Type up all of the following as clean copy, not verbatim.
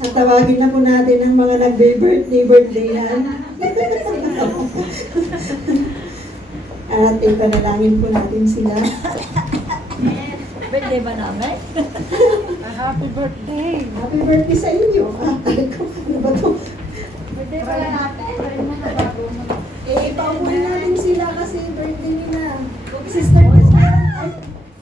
At tawagin na po natin ang mga nag-birthday yan. At ipanalangin po natin sila. Birthday ba namin? Happy birthday! Happy birthday sa inyo. Ano ba to? Birthday pala natin. Ipauwi natin sila kasi birthday nila. Sister, ay,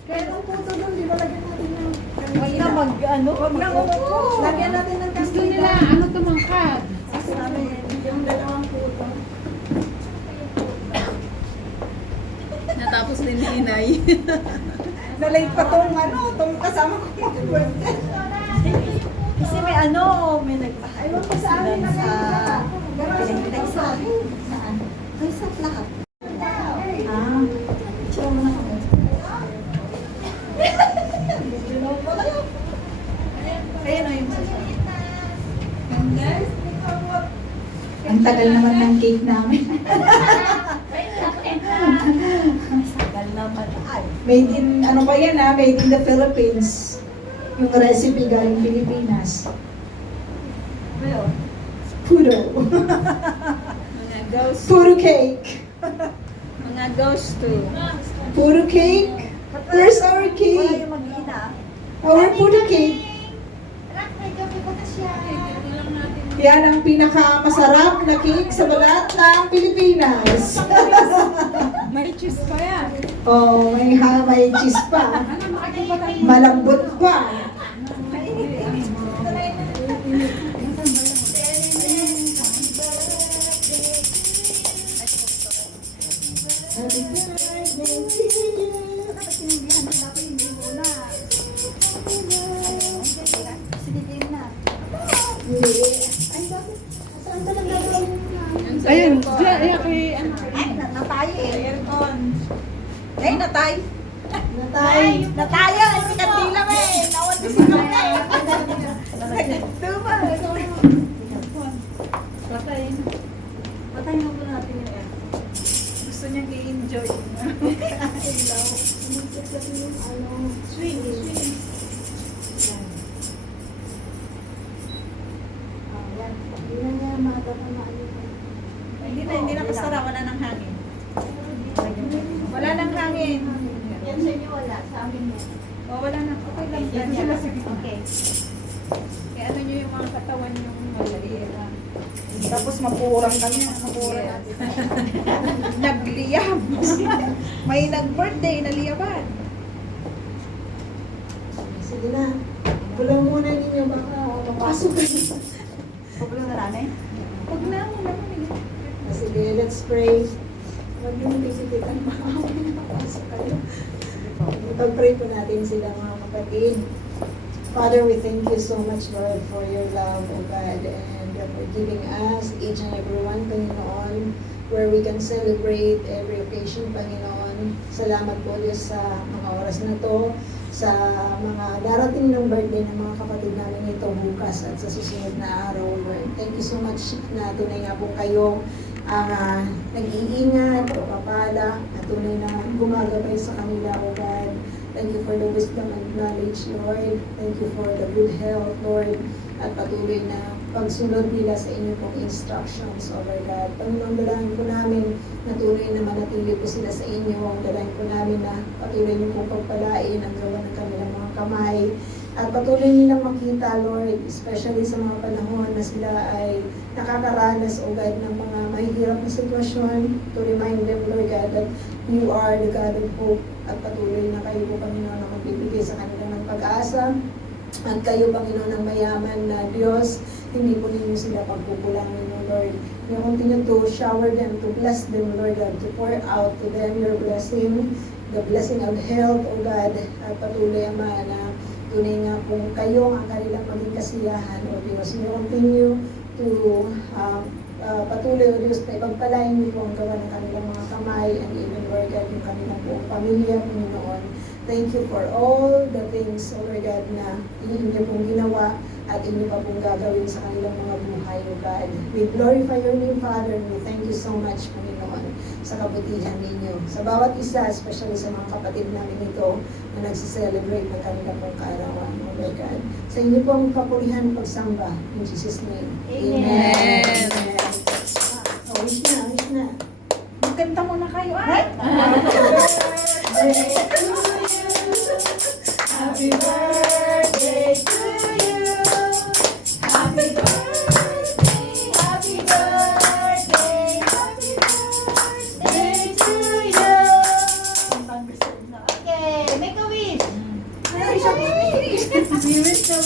kaya ang puto doon, di ba lagyan natin ng Huwag na mag-ano. Huwag na umupo. Lagyan natin ng Gusto kastila. nila, ano tumangkad? Kasi namin, yung dalawang puto. Natapos din ni Inay. Nalate pa tong tong kasama ko mag-birthday. Kasi may ano, may nag... Ayun pa sa amin na kayo. Pinag sa akin. Saan? Ay, sa lahat. Ah, Sure mo na kami. ayun o yung ang tagal naman ng cake namin. Sagal naman. Ay, Made in, ano pa yan ha? Made in the Philippines. Yung recipe galing Pilipinas. well, Puro. Mga ghost. Puro cake. Mga ghost too. Puro cake. Where's our wala cake? yung mag-ina. Our puro cake. Yan ang pinakamasarap na cake sa balat ng Pilipinas. May cheese pa yan. Oh, may cheese pa. Malambot pa. Happy birthday to you. Sige, game na. Hindi. Ay, bakit? Saan ka lang gagawin yun? Ayun, dyan, ayan kay ano. Ay, natay eh. Aircon. Ay, natay. Natay. Natayo. Ay, si Kandila mo eh. Nawan din si Kandila. Tuba. Patay. Patay mo po natin yung air. Gusto niyang i-enjoy. Swing. Swing. Yan. Hindi na niya matatamaan yun. Hindi na kasara. Wala nang hangin. Wala nang hangin. Yan sa inyo wala. Sa amin yan. O, wala nang. Okay lang. Yan Yan. Okay. Kaya ano nyo yung mga katawan yung maliit. Tapos mapurang kami. Mapurang natin. Nagliyab. May nag-birthday na liyaban. Sige na. Bulang muna ninyo baka mapasok kayo. Pablo na namin. Huwag na mo naman. Sige, let's pray. Huwag yung titikitan pa. Mapasok kayo. Ipag-pray po natin sila mga kapatid. Father, we thank you so much, Lord, for your love, O God, and for giving us, each and every one, Panginoon, where we can celebrate every occasion, Panginoon. Salamat po, Diyos, sa mga oras na to, sa mga darating ng birthday ng mga kapatid namin ito bukas at sa susunod na araw, Lord. Thank you so much na tunay nga po kayo ang nag-iingat o papala at tunay na gumagabay sa kanila, O God. Thank you for the wisdom and knowledge, Lord. Thank you for the good health, Lord. At patuloy na pagsunod nila sa inyong pong instructions, O Lord God. Panginoon, dalangin po namin na tunay na manatili po sila sa inyo. Dalangin po namin na patuloy niyo pong pagpalain ang gawa ng kanilang mga kamay. At patuloy nilang makita, Lord, especially sa mga panahon na sila ay nakakaranas, O God, ng mga mahihirap na sitwasyon, to remind them, Lord God, that you are the God of hope. At patuloy na kayo po, Panginoon, na magbibigay sa kanila ng pag-asa. At kayo, Panginoon, ng mayaman na Diyos, hindi po ninyo sila pagpupulangin, O Lord. You continue to shower them, to bless them, Lord God, to pour out to them your blessing, the blessing of health, O God, at patuloy, Ama, na tunay nga po kayo ang kanilang maging kasiyahan, O Diyos. You continue to patuloy, O Diyos, na ipagpalain niyo po ang gawa ng kanilang mga kamay and even, Lord God, yung kanilang buong pamilya, Panginoon. Thank you for all the things, O Lord God, na inyo pong ginawa at inyo pa pong gagawin sa kanilang mga buhay, O God. We glorify your name, Father, and we thank you so much, Panginoon, sa kabutihan ninyo. Sa bawat isa, especially sa mga kapatid namin ito na nagsiselebrate ng kanilang pong kaarawan, O Lord God. Sa inyo pong papurihan pagsamba, in Jesus' name. Amen. Amen. Oh, wish na, wish na. Magkanta muna kayo, ay! Happy birthday to you. Happy birthday, happy birthday, happy birthday to you. Okay, make a wish. We wish to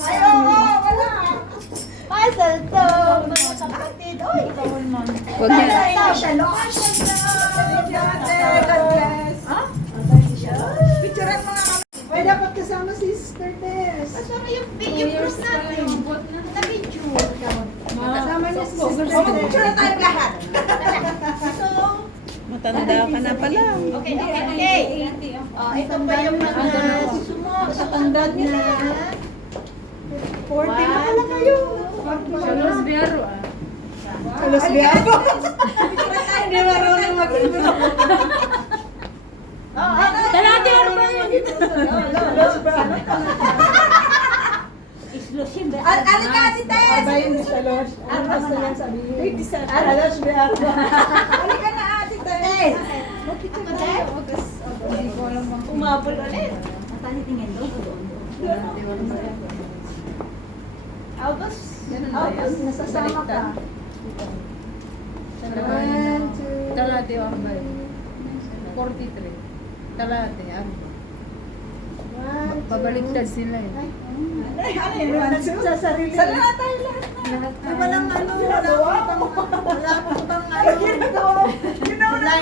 Ay, oo, wala. Pasal to, mga kapatid. Oy, tawon mo. Huwag niya. Picturean mo nga. Ay, dapat kasama si Sister Tess. Kasama yung proof natin. Na picture. Kasama niya si O, Sister mag-picture Tess. tayong lahat. So, Matanda ka na pala. okay. Oh, ito pa yung mga sumunod nila. 40 na pala kayo. Salos biyaro ah. Alas biyago. Picturean tayo. Hindi marunong mag-ibig. Oh, ano? Talati ano ba yun? Alas biyago. Ano ka, Ate Tess? Abayin mo siya, Lord. Ano basta yan sabihin? Alas biyago. Ano ka na, Ate Tess? Ako din? Hindi ko alam bang Umabol ulit. August? August, nasasama ka. One, two. Talati ang ba? 43. Talati ang ba? One, two. Pabaliktad sila eh. Ano yun? Sa sarili. Sana na tayo lahat. Walang ano, wala pang ano. Ginawa na.